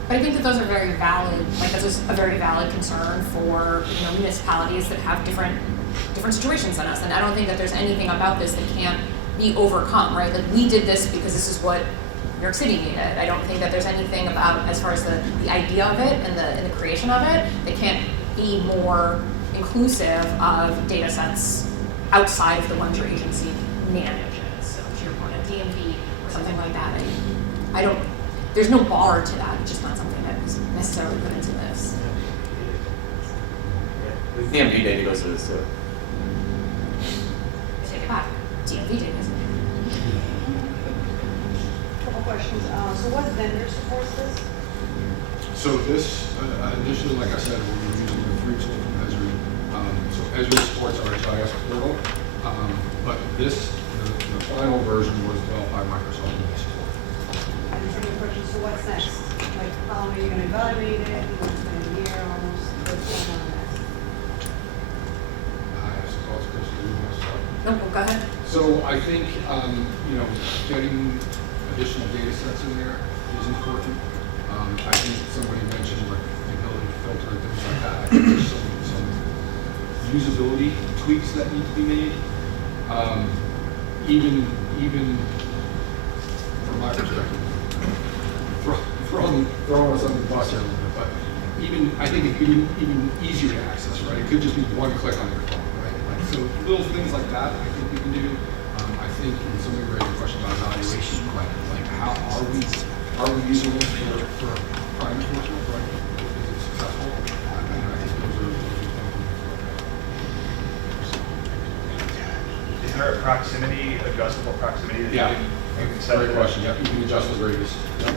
But I think that those are very valid, like that's a very valid concern for municipalities that have different situations than us. And I don't think that there's anything about this that can't be overcome, right? Like we did this because this is what New York City needed. I don't think that there's anything about, as far as the idea of it and the creation of it, that can't be more inclusive of data sets outside of the ones your agency manages. So to your point, a DMV or something like that. I don't, there's no bar to that. It's just not something that was necessarily put into this. The DMV data goes to this too. Take it back. DMV data isn't there. Couple questions. So what vendor supports this? So this, initially, like I said, we were using the free tool from Esri. So Esri supports our HIS portal, but this, the final version was developed by Microsoft and they support. And the second question, so what's next? Like, how long are you going to evaluate it? You want to spend a year almost? What's going on next? I suppose, Chris, do you want to start? No, go ahead. So I think, getting additional data sets in there is important. I think somebody mentioned like the ability to filter and things like that. I think there's some usability tweaks that need to be made. Even from my perspective, throwing us under the bus here a little bit, but I think it could be even easier to access, right? It could just be one click on your phone, right? Like, so little things like that, I think we can do. I think when somebody raised a question about evaluation, like how are we using this for crime enforcement, right? Is it successful? I think those are things. Is there a proximity, adjustable proximity that Yeah. you can set? Great question. Yep, you can adjust the radius. Yep.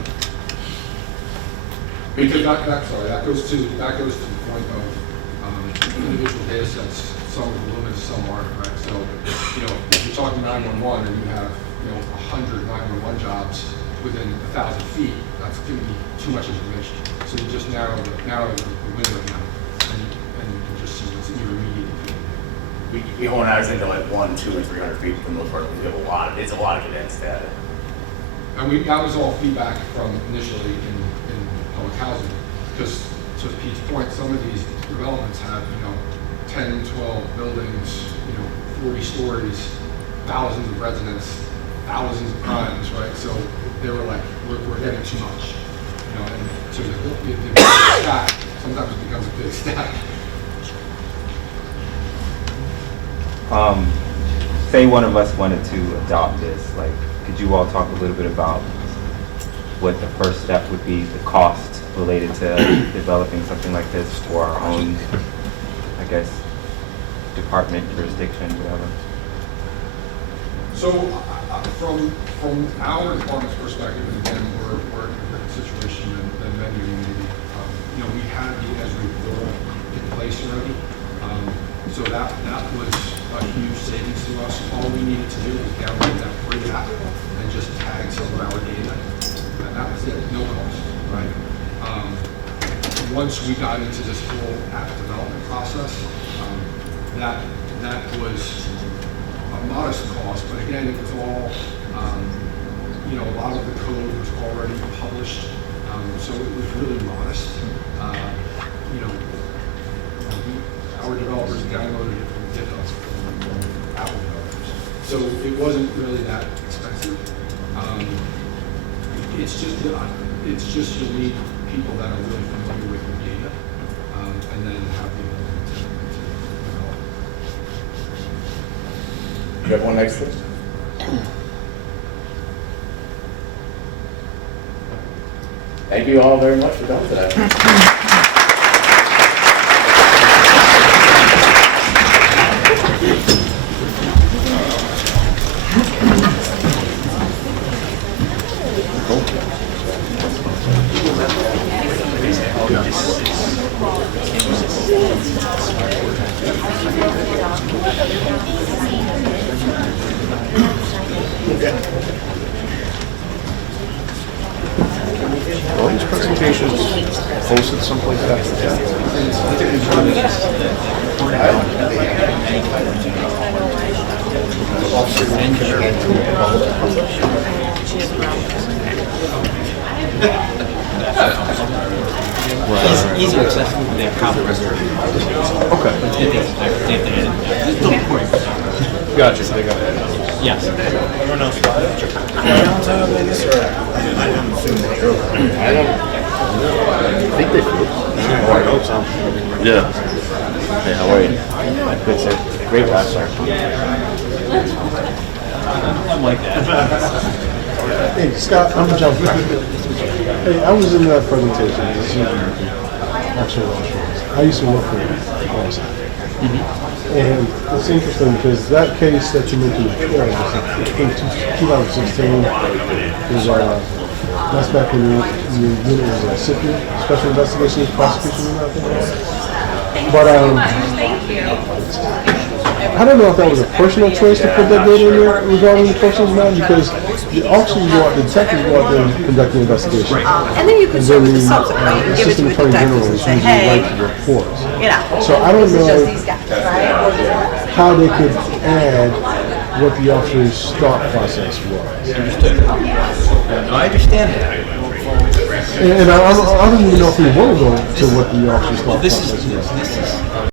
Because that goes to the point of individual data sets. Some are limited, some aren't, right? So, if you're talking 911 and you have 100 911 jobs within 1,000 feet, that's going to be too much information. So you just narrow the window down and just see what's in your immediate field. We hone ours into like 1, 2, and 300 feet for the most part. We have it's a lot of condensed data. And that was all feedback from initially in public housing, because to Pete's point, some of these developments have 10, 12 buildings, 40 stories, thousands of residents, thousands of crimes, right? So they were like, we're getting too much, and so the stack sometimes it becomes a big stack. Say one of us wanted to adopt this, like, could you all talk a little bit about what the first step would be, the cost related to developing something like this for our own, I guess, department, jurisdiction, whatever? So from our department's perspective, and again, we're in a different situation than many of you maybe. We had the ESRI portal in place already. So that was a huge savings to us. All we needed to do was download that free app and just tag some of our data. And that was it, no cost, right? Once we got into this whole app development process, that was a modest cost, but again, it was all, a lot of the code was already published, so it was really modest. Our developers downloaded it from GitHub, from Apple developers, so it wasn't really that expensive. It's just you need people that are really familiar with your data, and then have the ability to develop. You have one next to it? Thank you all very much for coming today. All these presentations posted someplace Easy accessible, but they're probably Okay. Gotcha. They got it. Yes. Everyone else? I think they flew. Oh, I hope so. Yeah. Hey, how are you? Good, sir. Great job, sir. I'm like that. Hey, Scott, I'm John. Hey, I was in that presentation. I used to work for Austin. And it's interesting because that case that you mentioned before was in 2016. That's back when your unit was a SIPU, Special Investigations Prosecution Unit, I think it was. But I don't know if that was a personal choice to put that data in there regarding the person's matter, because the officers go out, the detectives go out there and conduct the investigation. And then you can serve the subsequently and give it to the detectives and say, hey, reports. you know, So I don't this is just know these guys, right? how they could add what the officer's thought process was. No, I understand that. And I don't even know if we want to go to what the officer's Well, thought this process is, was. this is